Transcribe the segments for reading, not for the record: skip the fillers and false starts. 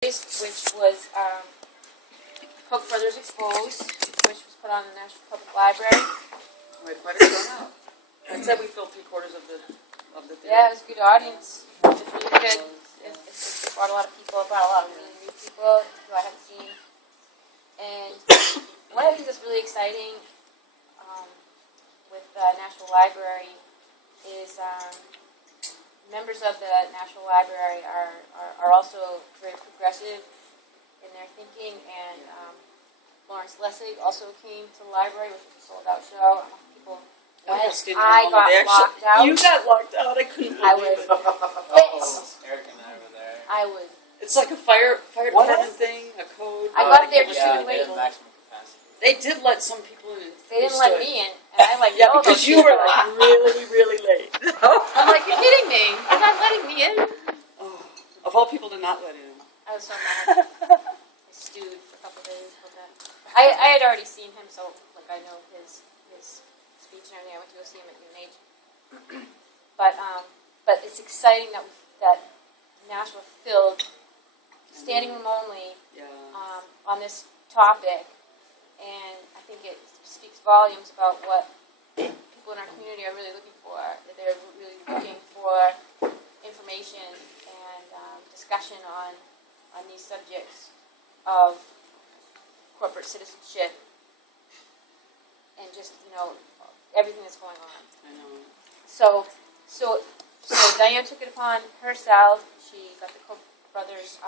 which was Koch Brothers Exposed, which was put on the National Public Library. We had quite a turnout. I'd say we filled 3/4 of the theater. Yeah, it was a good audience. It was really good. It brought a lot of people. It brought a lot of really new people who I hadn't seen. And one of the things that's really exciting with the National Library is members of the National Library are also very progressive in their thinking, and Lawrence Lessig also came to the library, which was a sold-out show. People went. I got locked out. You got locked out. I couldn't believe it. Pissed. Eric and I were there. I was. It's like a fire department thing, a code. I got there just Yeah, too they late. had maximum capacity. They did let some people in. They didn't let me in, and I like Yeah, know because those you were people. like really late. I'm like, you're kidding me? You're not letting me in? Oh, of all people to not let in. I was so mad. I stewed for a couple of days with that. I had already seen him, so like I know his speech and everything. I went to go see him at UNH. But it's exciting that Nashua filled standing room only on this topic, and I think it speaks volumes about what people in our community are really looking for. That they're really looking for information and discussion on these subjects of corporate citizenship and just everything that's going on. I know. So Diane took it upon herself. She got the Koch brothers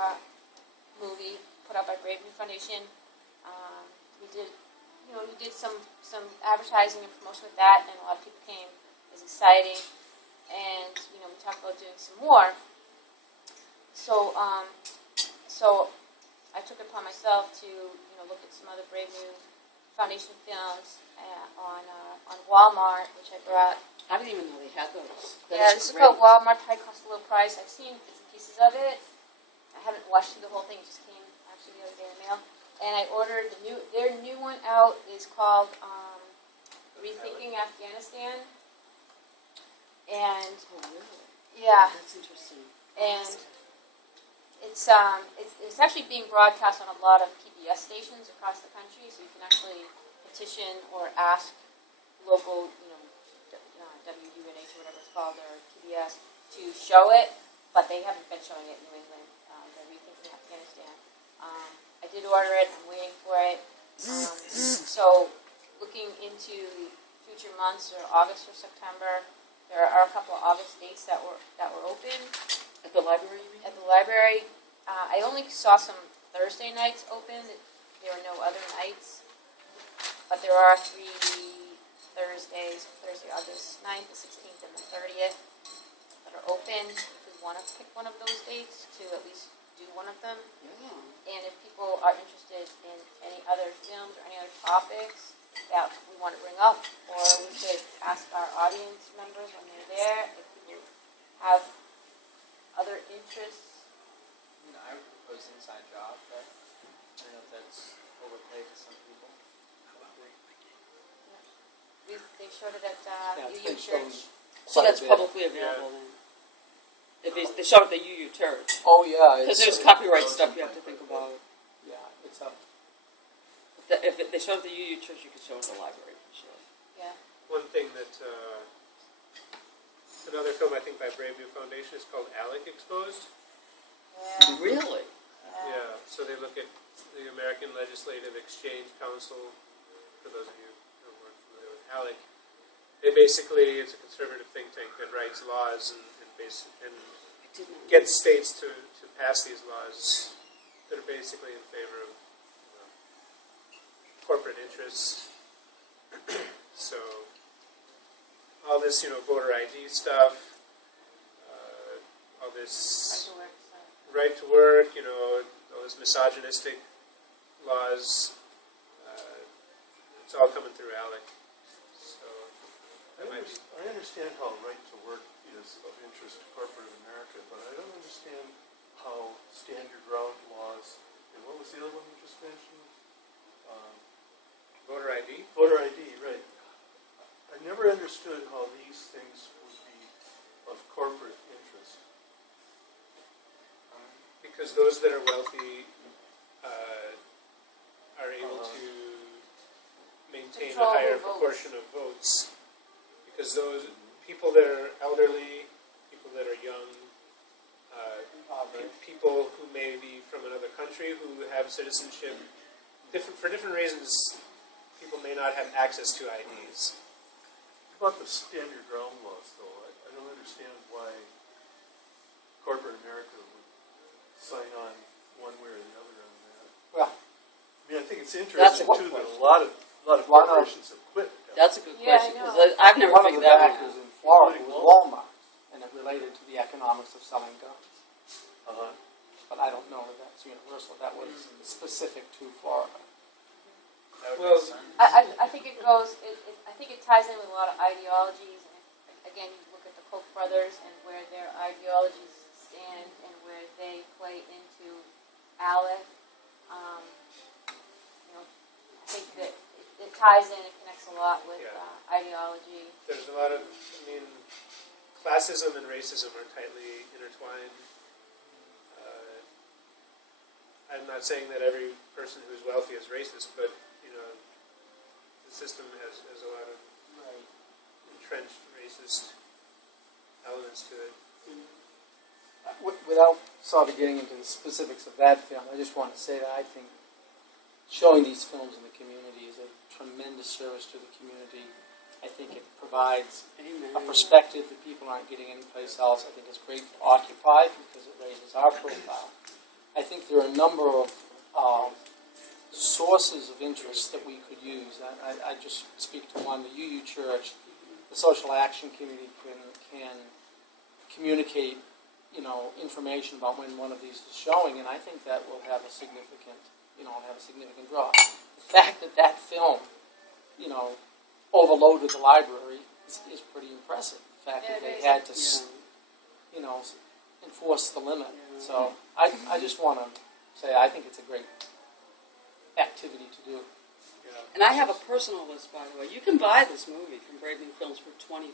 movie put out by Brave New Foundation. We did some advertising and promotion with that, and a lot of people came. It was exciting, and we talked about doing some more. So I took it upon myself to look at some other Brave New Foundation films on Walmart, which I brought. I didn't even know they had those. This is called Walmart High Cost Low Price. I've seen bits and pieces of it. I haven't watched through the whole thing. It just came actually the other day in the mail. And I ordered their new one out is called Rethinking Afghanistan. And yeah, That's interesting. and it's actually being broadcast on a lot of PBS stations across the country, so you can actually petition or ask local, WUNH or whatever it's called, or PBS to show it, but they haven't been showing it in New England. They're rethinking Afghanistan. I did order it. I'm waiting for it. So looking into future months, or August or September, there are a couple of August dates that were open. At the library, you mean? At the library, I only saw some Thursday nights open. There were no other nights, but there are 3 Thursdays: Thursday, August 9th, the 16th, and the 30th, that are open. If we want to pick one of those dates to at least do one of them, Yeah. and if people are interested in any other films or any other topics that we want to bring up, or we should ask our audience members when they're there if people have other interests. I would propose Inside Job, but I don't know if that's overplayed to some people. They showed it at it's UU been shown Church. So that's publicly available then. If they showed it at the UU Church. Oh yeah, Because there's copyright stuff you have to think about. Yeah, it's up. If they showed it at the UU Church, you could show it at the library for sure. Yeah. One thing that, another film I think by Brave New Foundation is called Alec Exposed. Yeah. Really? Yeah, so they look at the American Legislative Exchange Council, for those of you who aren't familiar with ALEC. It's a conservative think tank that writes laws and gets states to pass these laws that are basically in favor of corporate interests. So all this, voter ID stuff, all this right to work, all this misogynistic laws, it's all coming through ALEC. So that might be. I understand how right to work is of interest to corporate America, but I don't understand how stand your ground laws, and what was the other one you just mentioned? Voter ID? Voter ID, right. I never understood how these things would be of corporate interest. because those that are wealthy are able to maintain a Control higher who votes. proportion of votes, because those people that are elderly, people that are young, people who may be from another country who have citizenship, for different reasons, people may not have access to IDs. What about the stand your ground laws, though? I don't understand why corporate America would sign on one way or the other on that. Well, I mean, I think it's That's interesting a- too that a lot of Why not? corporations have quit. That's a good Yeah, I question, know. because I've never one of figured the that one factors out. in Florida was Walmart, and it related to the economics of selling guns. Uh-huh. But I don't know if that's universal. That was specific to Florida. That would Well, make sense. I think it goes, I think it ties in with a lot of ideologies, and again, you look at the Koch brothers and where their ideologies stand and where they play into ALEC. I think that it ties in, it connects a lot with ideology. There's a lot of, classism and racism are tightly intertwined. I'm not saying that every person who's wealthy is racist, but, the system has a lot of entrenched racist elements to it. Without sort of getting into the specifics of that film, I just want to say that I think showing these films in the community is a tremendous service to the community. I think it provides Amen. a perspective that people aren't getting anyplace else. I think it's great for Occupy because it raises our profile. I think there are a number of sources of interest that we could use. I just speak to one, the UU Church, the Social Action Committee can communicate, information about when one of these is showing, and I think that will have a significant, draw. The fact that film, overloaded the library is pretty impressive. The fact that they had to, enforce the limit. Yeah. So I just want to say I think it's a great activity to do. And I have a personal list, by the way. You can buy this movie from Brave New Films for $20.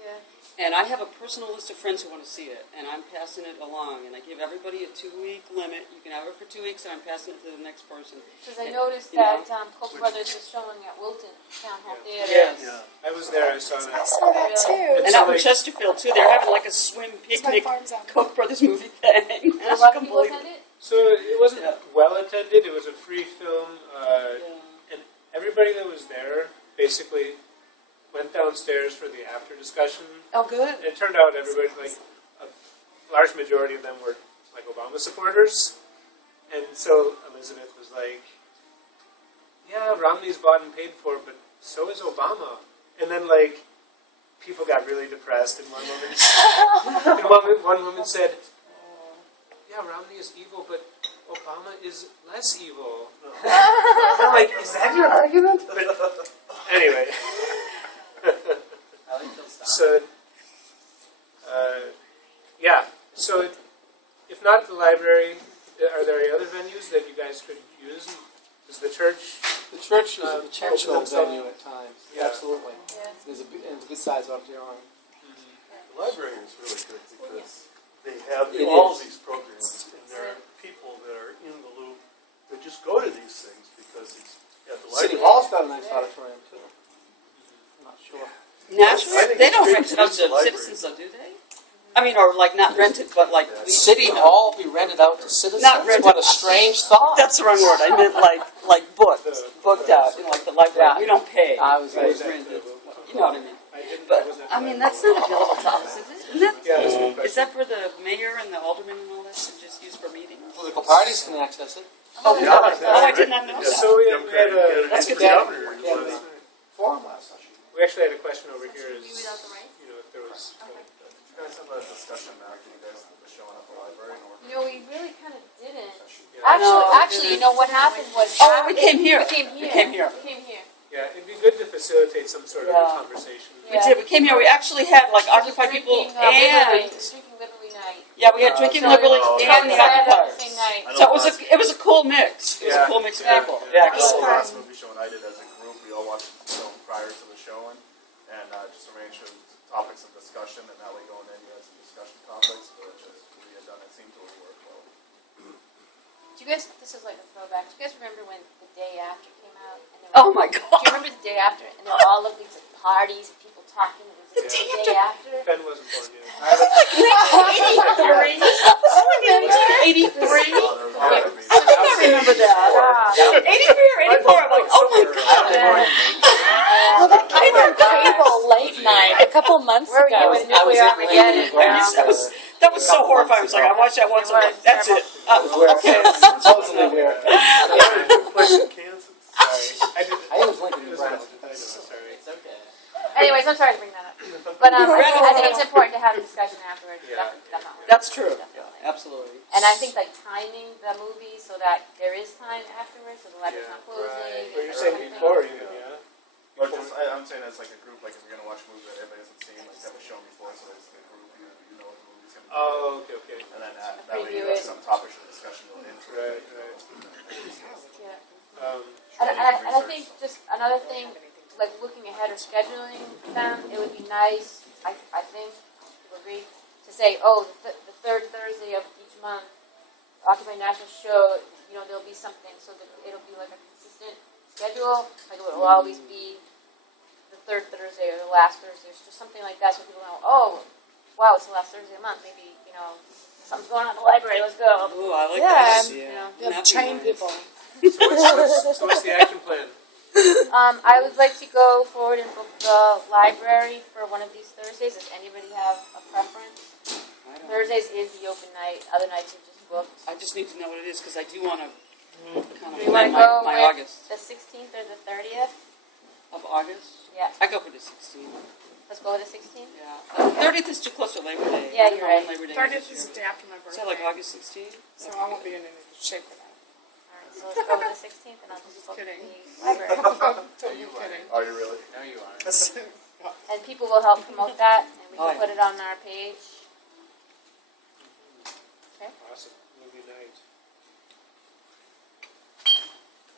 Yeah. And I have a personal list of friends who want to see it, and I'm passing it along. And I give everybody a 2-week limit. You can have it for 2 weeks, and I'm passing it to the next person. Because I And, noticed you know, that Koch brothers was showing at Wilton Town Hall Theater. Yes. Yeah. I was there, I saw that. I saw that too. And out in Chesterfield, too, they're having like a swim It's my picnic farm zone. Koch Brothers movie thing. Did a lot of people attend it? So it wasn't Yeah. well attended, it was a free film, Yeah. and everybody that was there basically went downstairs for the after discussion. Oh, good. It turned out everybody, a large majority of them were Obama supporters. And so Elizabeth was like, yeah, Romney's bought and paid for, but so is Obama. And then people got really depressed, and one woman said, yeah, Romney is evil, but Obama is less evil. I'm like, is that your argument? But anyway. I like those sounds. So, so if not the library, are there any other venues that you guys could use? Is the church? The church is a Open potential themselves- venue at times. Yeah. Absolutely. Yeah. There's a good size auditorium. The library is really good because they have It all is. of these programs, and there are people that are in the loop that just go to these things because it's at the City library. Hall's got a nice auditorium too. I'm not sure. I Nashua, think they it's don't great rent to it out use the to library. citizens, though, do they? I mean, or not rent it, but City Hall be rented out to citizens? Not rented. What a strange thought. That's the wrong word. I meant booked out, like the library. Yeah. We don't pay. I was It was like- rented. You know what I mean? I didn't. But wasn't I mean, that's not available to us, is it? Isn't it? Yeah, that's a good question. Is that for the mayor and the aldermen and all that to just use for meetings? Political parties can access it. Oh, Yeah, really? that's I right. did not know that. So we had a. That's good. Governor, Yeah. was- Forum last session. We actually had a question over here. Is, without the rights? if there was. You guys have a discussion after you guys were showing up the library and We really kind of didn't. Yeah. Actually, what happened was... Oh, we came here. We came We here. came here. We came here. Yeah, it'd be good to facilitate some sort of Yeah. a conversation. We did. We came here. We actually had Occupy people Drinking, and drinking Liberty Night. yeah, we had drinking So liberally it was and the coincided on the occupiers. same night. So it was a cool mix. It was Yeah. a cool mix of Yeah. people. Yeah. Yeah. I know the last movie showing I did as a group, we all watched the film prior to the showing and just arranged topics of discussion, and that way going in, you had some discussion topics, but we had done it seemed to have worked well. Do you guys, this is like a throwback, do you guys remember when The Day After came out? And there Oh were, my do God. you remember The Day After? And there were all of these like, parties and people talking. It was The Day After. Ben wasn't born yet. I remember 83. Oh, there was a lot of me. I remember that. 83 or 84. I'm like, oh my God. I had cable late night a couple months Where were ago. you when Nuclear Armageddon? That was so horrifying. I was like, I watched that once. I'm like, that's it. Okay. Supposedly where, Question, Kansas. Sorry. I think it was Lincoln, It was Nebraska. Nebraska. I know, sorry. It's okay. Anyways, I'm sorry to bring that up. But I think it's important to have a discussion afterwards. Yeah. Definitely. That's true. Definitely. Absolutely. And I think like timing the movie so that there is time afterwards, so the library's not closing. Right. and What you're that saying kind of thing. before even, yeah? Or just, I'm saying as like a group, like if you're gonna watch a movie that everybody hasn't seen, like have it shown before, so as the group, you know what the movie's gonna be. Oh, okay. And then that way Preview you have it. some topics for discussion going into it. Right. Yeah. Um, And I think just another thing, like looking ahead or scheduling them, it would be nice, I think, people agree, to say, oh, the third Thursday of each month, Occupy National Show, you know, there'll be something, so that it'll be like a consistent schedule, like it will always be the third Thursday or the last Thursday, or just something like that, so people know, oh, wow, it's the last Thursday of the month, maybe, you know, something's going on in the library, let's go. Ooh, I like Yeah, that. You know. That'd be Train nice. people. so what's the action plan? I would like to go forward and book the library for one of these Thursdays. Does anybody have a preference? I don't know. Thursdays is the open night. Other nights are just booked. I just need to know what it is because I do want to kind of Do you want plan to go my with August the 16th or the 30th? of August. Yeah, I go for the 16th. let's go with the 16th. Yeah, 30th is too close to Labor Day. Yeah, I don't you're know right. when Labor Day 30th this is year. the day after my Is birthday. that like August 16th? So I won't be in any good shape for that. All right, so let's go with the 16th, and I'll just book Kidding. the library. Totally kidding. Are you really? No, you aren't. And people will help promote that, and we Oh, can yeah. put it on our page. Okay. Awesome. Movie night.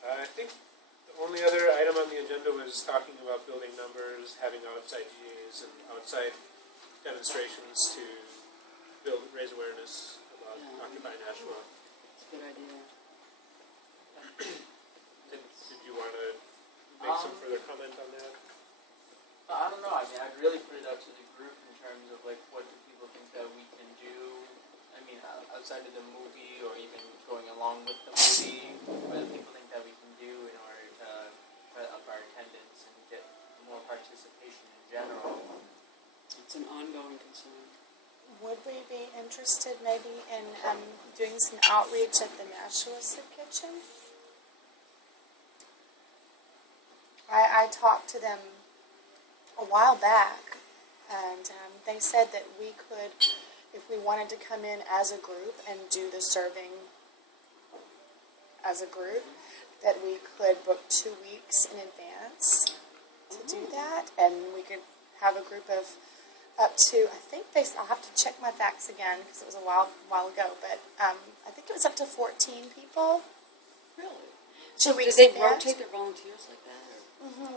I think the only other item on the agenda was talking about building numbers, having outside GAs and outside demonstrations to raise awareness about Yeah. Occupy Nashua. It's a good idea. Did you want to make some further comment on that? I don't know. I mean, I'd really put it out to the group in terms of like, what do people think that we can do? I mean, outside of the movie or even going along with the movie, what do people think that we can do in order to put up our attendance and get more participation in general? It's an ongoing concern. Would we be interested maybe in doing some outreach at the Nashua Soup Kitchen? I talked to them a while back, and they said that we could, if we wanted to come in as a group and do the serving as a group, that we could book 2 weeks in advance to do that, and we could have a group of up to, I think I'll have to check my facts again because it was a while ago, but I think it was up to 14 people. Really? 2 So weeks do they in advance. rotate their volunteers like that?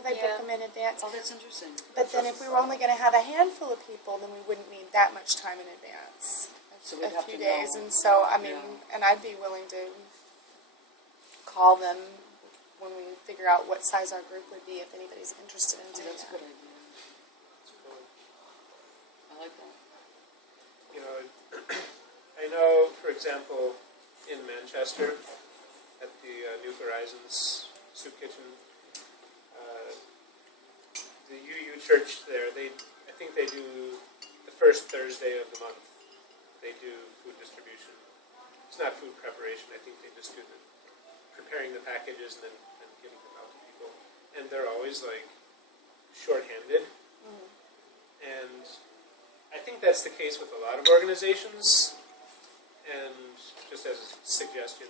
They Yeah. book them in advance. Oh, that's interesting. But then if we were only going to have a handful of people, then we wouldn't need that much time in advance. So we'd A have few to days. know. And so, I mean, Yeah. and I'd be willing to call them when we figure out what size our group would be if anybody's interested in Oh, doing that's a that. good idea. That's cool. I like that. You know, I know, for example, in Manchester, at the New Horizons Soup Kitchen, the UU Church there, I think they do the first Thursday of the month. They do food distribution. It's not food preparation. I think they just do the preparing the packages and then giving them out to people. And they're always like shorthanded. And I think that's the case with a lot of organizations. And just as a suggestion,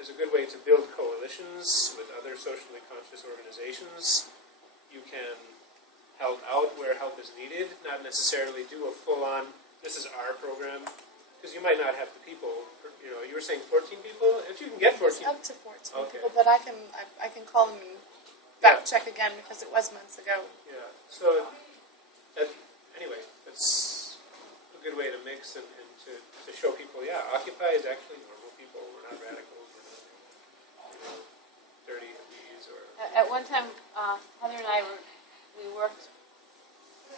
as a good way to build coalitions with other socially conscious organizations, you can help out where help is needed, not necessarily do a full-on, this is our program, because you might not have the people, you know, you were saying 14 people? If you can get It's 14 up to 14 Okay. people, but I can call them and fact check again because it was months ago. Yeah, so anyway, that's a good way to mix and to show people, yeah, Occupy is actually normal people. We're one time, Heather and I we worked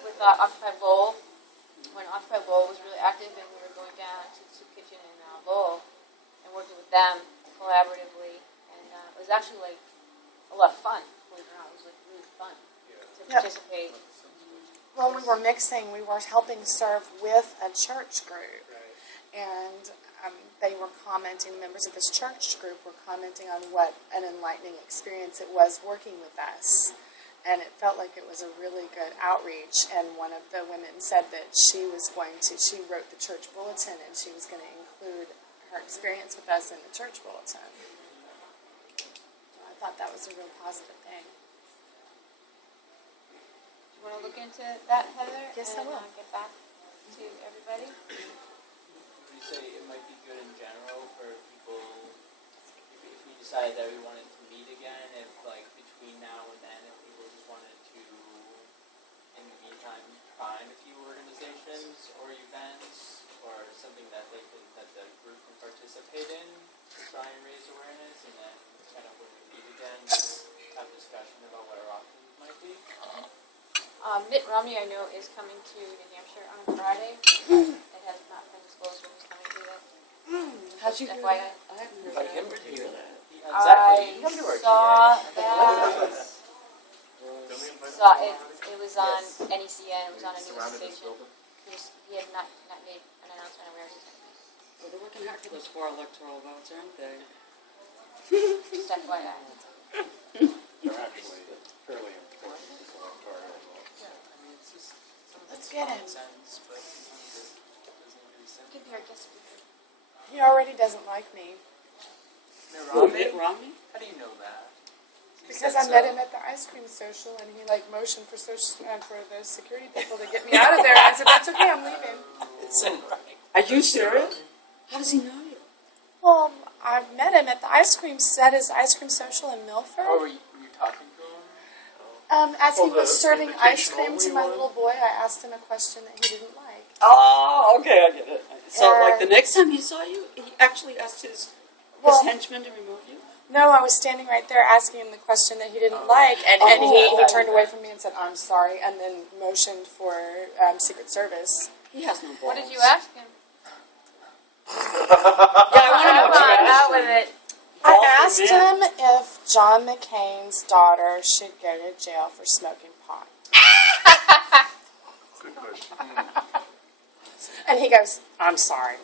with Occupy Lowell when Occupy Lowell was really active, and we were going down to the soup kitchen in Lowell and working with them collaboratively, and it was actually like a lot of fun. Believe it or not, it was like really fun to participate. Well, we were mixing, we were helping serve with a church group. And they were commenting, members of this church group were commenting on what an enlightening experience it was working with us. And it felt like it was a really good outreach. And one of the women said that she wrote the church bulletin and she was going to include her experience with us in the church bulletin. So I thought that was a real positive thing. Do you want to look into that, Heather? Yes, I will. And get back to everybody? Would you say it might be good in general for people, if we decided that we wanted to meet again, if like between now and then, if people just wanted to, in the meantime, find a few organizations or events or something that the group can participate in to try and raise awareness, and then kind of when we meet again, just have discussion about what our options might be? Mitt Romney, I know, is coming to New Hampshire on Friday. It has not been disclosed when he's coming to it. How'd you hear FYI. that? I haven't heard Like that. him? Where'd you hear that? Exactly. You come to our saw GA. that. It was on NECN. It was on a news station. He had not made an announcement of where he was going to be. Well, they're working hard for those 4 electoral votes, aren't they? Just FYI. They're actually fairly important electoral votes. Let's get him. Sense, but sometimes it doesn't really sense. Give your guest speaker. He already doesn't like me. Who, Mitt Romney? How do you know that? Because I met him at the ice cream social, and he motioned for the security people to get me out of there. And I said, "That's okay, I'm leaving." Are you serious? How does he know you? Well, I met him at the ice cream ice cream social in Milford. Oh, were you talking to him? As he Oh, the was serving ice invitation cream to only my one? little boy, I asked him a question that he didn't like. Oh, okay, I get it. So, like, the And- next time he saw you, he actually asked his Well- henchman to remove you? No, I was standing right there asking him the question that he didn't like, and he turned away from me and said, "I'm sorry," and then motioned for Secret Service. He has no balls. What did you ask him? Yeah, I want to know what you Come on, asked out him. with it. I Balls for asked men. him if John McCain's daughter should go to jail for smoking pot. Good question. And he goes, "I'm sorry."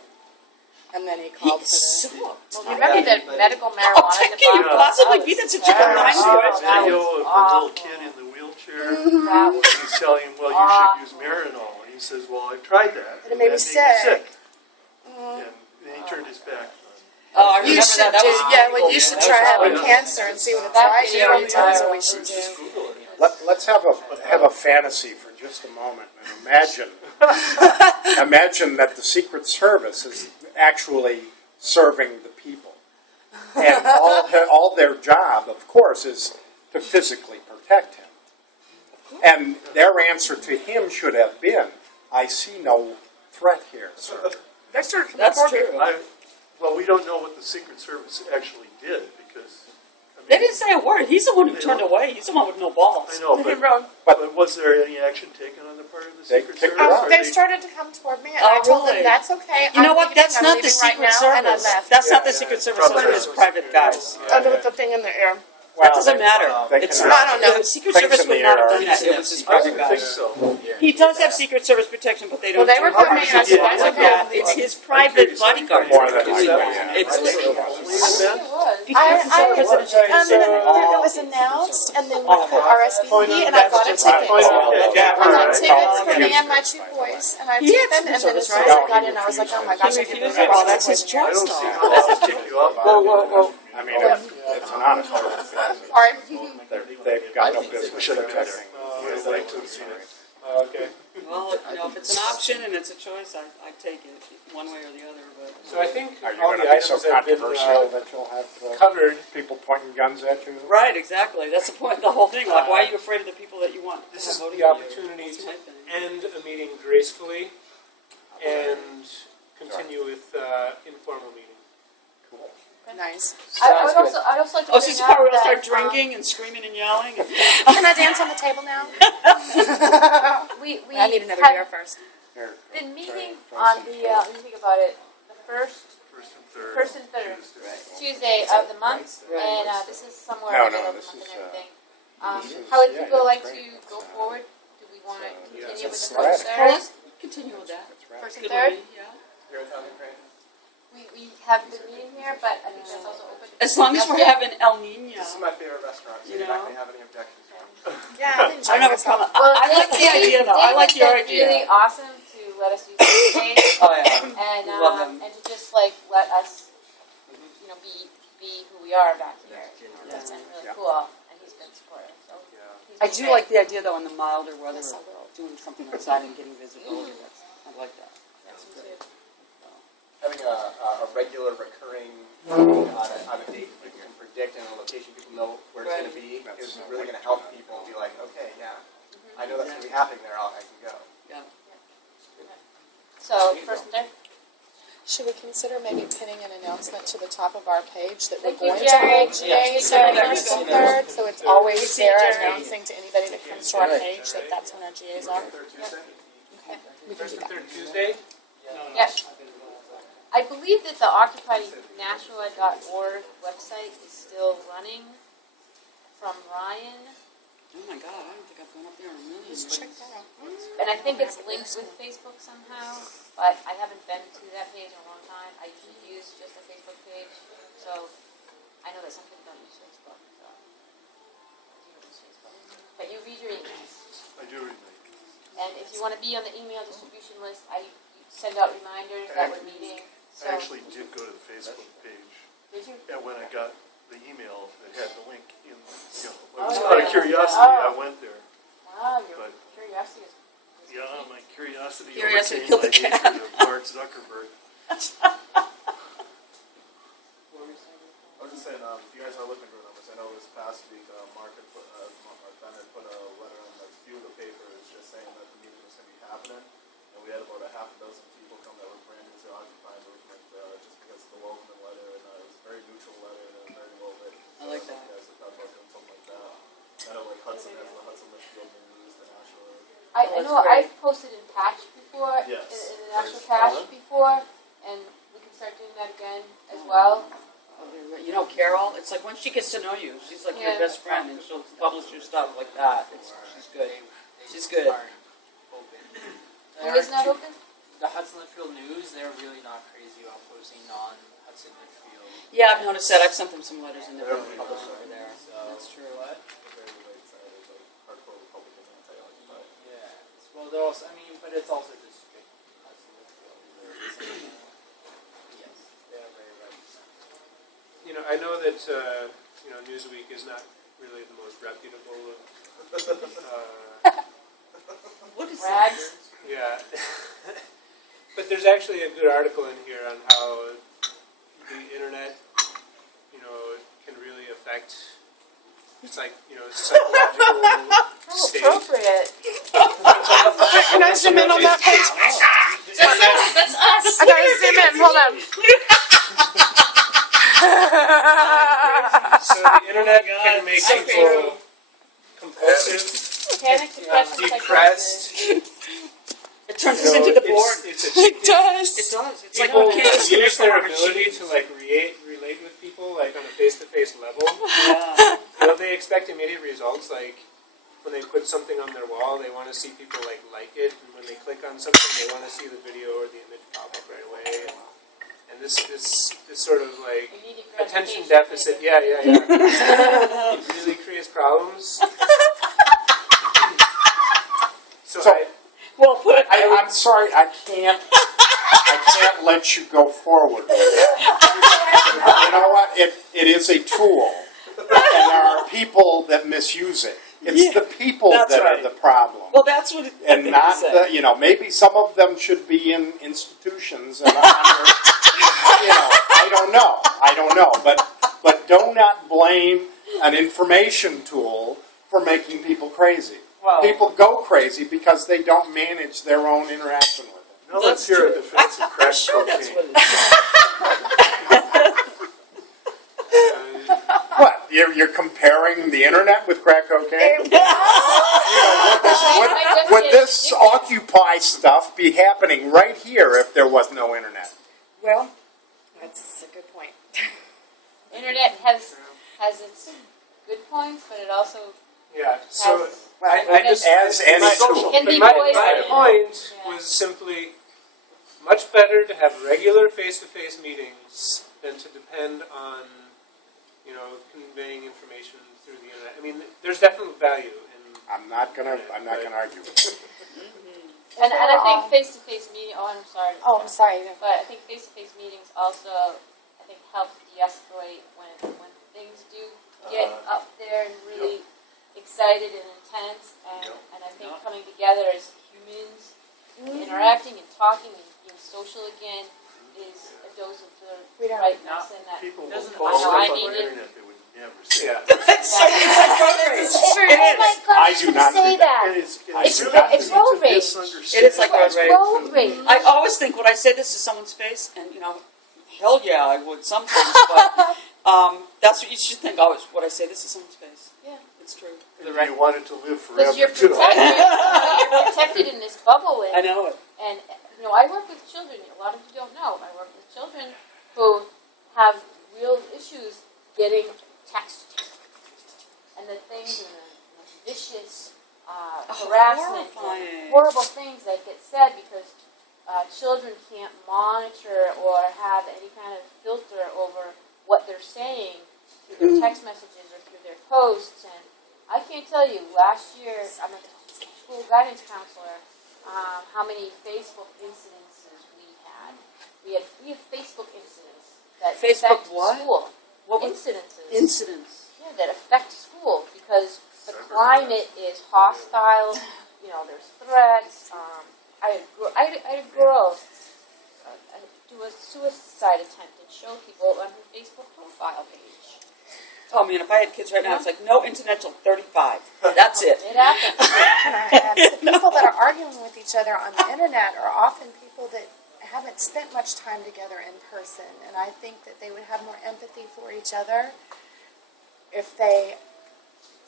And then he called for He the... sucked. Well, you remember the medical Oh, marijuana that can you debacle? possibly be? That's such a good line Oh, for it. that Video was of the awful. little kid in the wheelchair. That was He's telling him, well, you should use Marinol. And he says, well, I tried that. And it made me sick. And then he turned his back on Oh, I remember You should that. That do, was yeah, well, evil, you man. should That try was having awful. cancer and see what it's That like. He video already told us what we was- should do. Just Google it. Let's have a fantasy for just a moment and imagine that the Secret Service is actually serving the people, and all their job, of course, is to physically protect him. And their answer to him should have been, "I see no threat here, sir." That's true. Well, we don't know what the Secret Service actually did because They didn't say a word. He's the one who turned away. He's the one with no balls. I know, but was there any action taken on the part of the They Secret kicked Service? her out. Or They started to come toward me, and Oh, I told really? them, "That's okay. You know I'm what? leaving. That's I'm not the leaving right Secret now," and I Service. left. That's not the Secret Service. Those are his private guys. Under with the thing in the air. That doesn't matter. They It's can not. I don't know. The Secret Things Service in would the not air have are done that. It was his I private don't think guys. so. He does have Secret Service protection, but they don't. Well, they were do coming, and I said, Yeah, "That's I okay." know. I'm It's leaving. his private bodyguard. More than Is that yeah. It's was it a I police think event? it was. It was announced, and then we put RSVP, and I got a ticket. Yeah. I got tickets for me and my 2 boys, and I He took had them, and then as Secret soon as I Service, got right? in, I was like, "Oh my He gosh, I get refused those it. Well, that's his I choice, don't see though. how that would kick you up. I mean, it's an honest service. All right. They've got no business should have been there. protecting. I'd like to have seen it. Okay. Well, if it's an option and it's a choice, I take it one way or the other. But So I think Are you all going the to be so items have been controversial that you'll have covered. people pointing guns at you? right, exactly. That's the point. The whole thing. Like, why are you afraid of the people that you want? This is voting the for you? opportunity That's to my thing. end a meeting gracefully and continue with informal meeting. Cool. Nice. I'd also like to Oh, bring so this is the up part where we'll that, start drinking and screaming and yelling? And Can I dance on the table now? we I need another have beer first. Here, been meeting try on some the, let me think about it, the first First and third. Tuesday of the month, Right. and this is somewhere No, in the middle no, of the this month is, and everything. this is- How would yeah, people yeah, like it's to great. go It's, forward? Do we want to yeah, continue with it's the first radical. and Well, third? let's continue with that. That's right. First and Good third? with me, yeah. Here at Town and Crane. We have been meeting here, but I think that's also open. to As long as we're suggestions. having El Nino. This is my favorite restaurant, so You you're not know? going to have any objections. Yeah, I I'm enjoying don't have a myself. problem. I like the idea, though. I like your Dave has been really idea. awesome to let us use this space Oh, yeah. and Love him. and to just like let us, you know, be who we are back here. You know, that's been really Yeah. cool, and he's been supportive. So he's I been do great. like the idea, though, in the milder weather, Yes, I of will. doing something outside and getting visibility. I like that. Yes, me too. Having a regular recurring meeting on a date that you can predict and a location people know where it's going to be That's is not really like going to help that. people be like, okay, yeah, I know that's going to be happening there, I can go. Yeah. So first and third. Should we consider maybe pinning an announcement to the top of our page that we're Thank you, going to Jerry. hold GAs Yeah. on first and third, so it's always See, there Jerry. announcing to anybody that comes to our page that that's when our GAs are? Third Tuesday? Okay, we can First do and that. third Tuesday? Yes. I believe that the OccupyNashua.org website is still running from Ryan, Oh, my God. I don't think I've gone up there in a million Let's years. check that out. and I think it's linked with Facebook somehow, but I haven't been to that page in a long time. I usually use just the Facebook page, so I know that some people don't use Facebook, so I do use Facebook. But you read your emails. I do remember. And if you want to be on the email distribution list, I send out reminders that we're meeting. So, I actually did go to the Facebook page, did you? and when I got the email that had the link in, Oh, out of yeah. curiosity, Oh. I went there. Wow, your But- curiosity is. Yeah, my curiosity Curiosity overcame killed my the cat. hatred of Mark Zuckerberg. I was just saying, if you guys are looking for numbers, I know this past week, Mark Ben had put a letter in a few of the papers just saying that the meeting was going to be happening, and we had about a half a dozen people come that were brand new to Occupy movement, just because of the welcoming letter, and it was a very neutral letter and very well written. I like that. You guys have thought about doing something like that. I know like Hudson has the Hudson Litchfield News, the Nashua. I know I've posted in Patch before, Yes. in the actual Patch before, and we can start doing that again as well. You know, Carol, it's like when she gets to know you, she's like your Yeah. best friend, and she'll publish your stuff like that. She's good. She's good. Who is not open? The Hudson Litchfield News, they're really not crazy about posting non-Hudson Litchfield. Yeah, I've noticed that. I've sent them some letters, and they're published over there. So, That's true. What? Very late side is like hardcore Republican anti-Occupy. Yeah. Well, they're also, I mean, but it's also just strict Hudson Litchfield. Yes, they are very right. You know, I know that, you know, Newsweek is not really the most reputable of, What is Rags. yeah. But there's actually a good article in here on how the internet, you know, can really affect, it's like, you know, psychological How state. appropriate. Can I zoom in on that page? That's us. I gotta zoom in, hold on. So the internet Oh my God, can make so people true. compulsive, Panic, depression, depressed. It turns You us know, into the board. it's It addictive. It does. does. It's like People we can't just use their from our ability machines. to like relate with people like on a face-to-face level. Yeah. You know, they expect immediate results. Like when they put something on their wall, they want to see people like it, and when they click on something, they want to see the video or the image pop up right away. And this sort of like immediate attention gratification. deficit. Yeah. It really creates problems. So So- I, Well, put it. I'm sorry, I can't let you go forward with that. You know what? It is a tool, and there are people that misuse it. It's the people that's that right. are the problem, Well, that's what. I and think not you said. the. You know, maybe some of them should be in institutions, and under, you know, I don't know, but do not blame an information tool for making people crazy. Well, People go crazy because they don't manage their own interaction with it. Now let's hear a defense of I'm crack sure that's cocaine. what it is. You're comparing the internet with crack cocaine? It was. Would this Occupy stuff be happening right here if there was no internet? Well, that's a good point. Internet has its good points, but it also Yeah. So has I just As any tool. can be my poison. point Yeah. was simply much better to have regular face-to-face meetings than to depend on, conveying information through the internet. I mean, there's definite value in. I'm not gonna argue. And I think face-to-face meeting. Oh, I'm sorry. Oh, I'm sorry. But I think face-to-face meetings also, help de-escalate when things do get up there and really excited and intense. And I think coming together as humans, interacting and talking and being social again is a dose of the We don't- rightness and that. People will Doesn't- post stuff I on need the it. internet they would never see. Yeah. It's like road rage. Oh my God, I I do shouldn't not say do that. It's It's really it's road to rage. misunderstand. It is like road It's rage. road rage. I always think when I say this to someone's face, and hell yeah, I would sometimes, but that's what you should think always. Would I say this to someone's face? Yeah. It's true. And you want it to live forever Because you're too. protected in this bubble, I know it. and I work with children. A lot of you don't know. I work with children who have real issues getting text, and the things and the vicious harassment, horrifying. and horrible things that get said because children can't monitor or have any kind of filter over what they're saying through their text messages or through their posts. And I can't tell you, last year, I'm a school guidance counselor, how many Facebook incidences we had. We have Facebook incidents that Facebook affect what? school. What was Incidences. incidents? Yeah, that affect school because the climate is hostile. There's threats. I had a girl do a suicide attempt and show people on her Facebook profile page. Oh man, if I had kids right now, it's like no internet till 35. That's it. It happens. The people that are arguing with each other on the internet are often people that haven't spent much time together in person, and I think that they would have more empathy for each other if they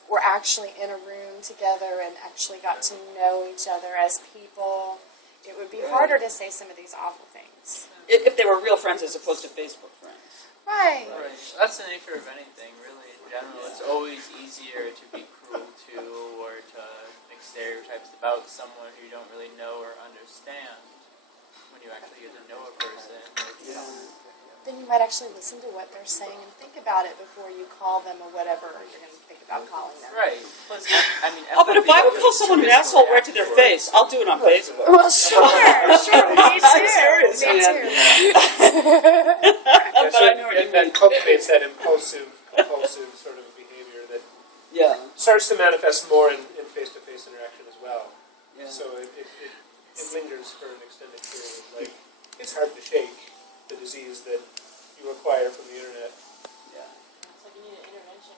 were actually in a room together and actually got to know each other as people. It would be harder to say some of these awful things. If they were real friends as opposed to Facebook friends. Right. Right. That's the nature of anything, really, in general. It's always easier to be cruel to or to make stereotypes about someone who you don't really know or understand when you actually get to know a person. Then you might actually listen to what they're saying and think about it before you call them or whatever you're going to think about calling them. Right. Plus, Oh, but if I would call someone an asshole right to their face, I'll do it on Facebook. Well, sure, me too. I'm serious, me man. too. But I know what you and that mean. cultivates that compulsive sort of behavior that Yeah. starts to manifest more in face-to-face interaction as well. Yeah. So it lingers for an extended period. Like, it's hard to shake the disease that you acquire from the internet. Yeah. It's like you need an intervention.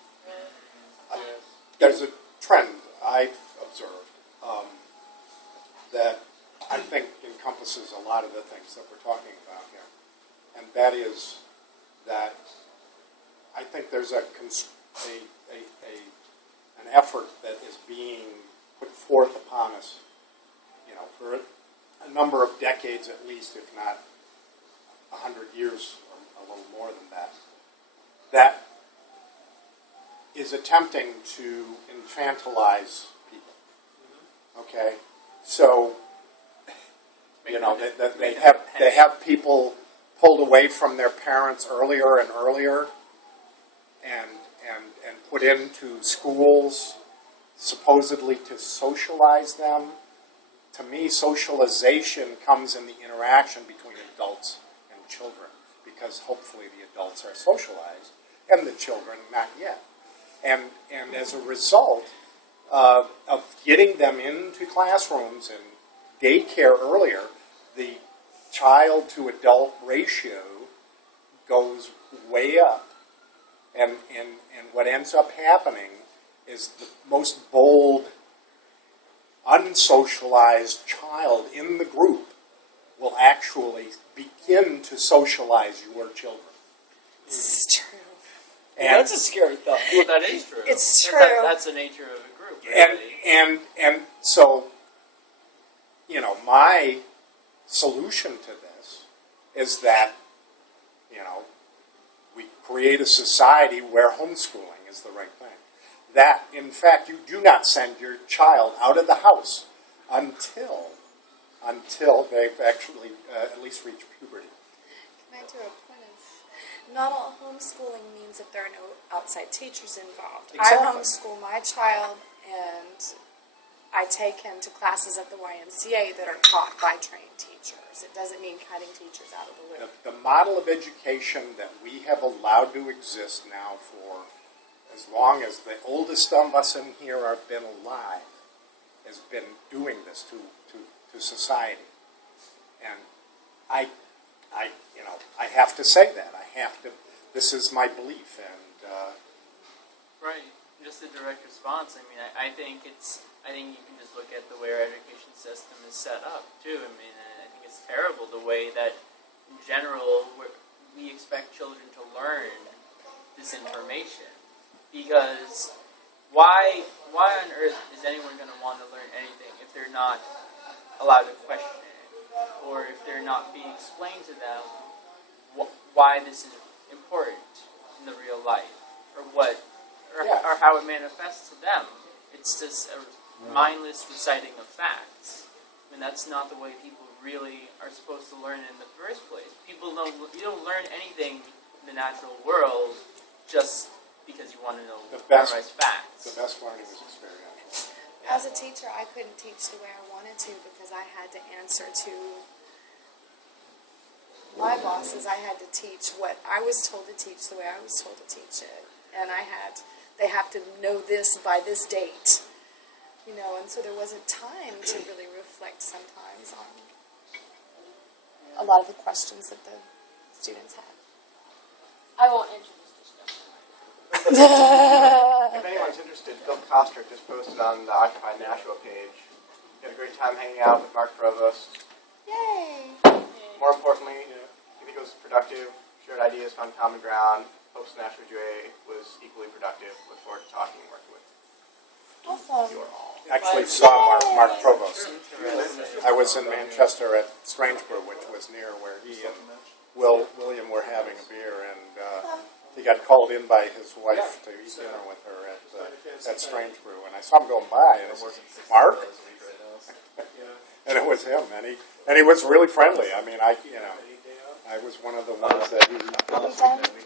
There's a trend I've observed that I think encompasses a lot of the things that we're talking about here, and that is that I think there's an effort that is being put forth upon us, for a number of decades at least, if not 100 years or a little more than that, that is attempting to infantilize people. Okay, so they have people pulled away from their parents earlier and earlier, and put into schools supposedly to socialize them. To me, socialization comes in the interaction between adults and children, because hopefully the adults are socialized and the children not yet. And as a result of getting them into classrooms and daycare earlier, the child to adult ratio goes way up. And what ends up happening is the most bold, unsocialized child in the group will actually begin to socialize your children. This is true. And, That's a scary thought. Well, that is true. It's That's- true. That's the nature of a group, and, really. and so, my solution to this is that, we create a society where homeschooling is the right thing. That, in fact, you do not send your child out of the house until they've actually at least reached puberty. Can I do a point of, not all homeschooling means that there are no outside teachers involved. Exactly. I homeschool my child, and I take him to classes at the YMCA that are taught by trained teachers. It doesn't mean cutting teachers out of the loop. The model of education that we have allowed to exist now for as long as the oldest of us in here have been alive has been doing this to society. And I have to say that. This is my belief. And Right. Just a direct response. I mean, I think you can just look at the way our education system is set up too. I mean, I think it's terrible the way that, in general, we expect children to learn this information. Because why on earth is anyone going to want to learn anything if they're not allowed to question it, or if they're not being explained to them why this is important in the real life, or or how it manifests to them? It's just a mindless reciting of facts. I mean, that's not the way people really are supposed to learn in the first place. You don't learn anything in the natural world just because you want to know memorize facts. the best learning is experiential. As a teacher, I couldn't teach the way I wanted to because I had to answer to my bosses. I had to teach what I was told to teach the way I was told to teach it. And they have to know this by this date. And so there wasn't time to really reflect sometimes on a lot of the questions that the students had. I won't introduce discussion. If anyone's interested, Phil Kostrick just posted on the Occupy Nashua page. He had a great time hanging out with Mark Provost. Yay! More importantly, I think it was productive, shared ideas, found common ground. Hopes Nashua GA was equally productive. Look forward to talking and working with Awesome. you all. Actually saw Mark Provost. I was in Manchester at Strangebrew, which was near where he and William were having a beer, and he got called in by his wife to eat dinner with her at Strangebrew, and I saw him going by, and I said, "Mark?" And it was him, and he was really friendly. I mean, I was one of the ones that he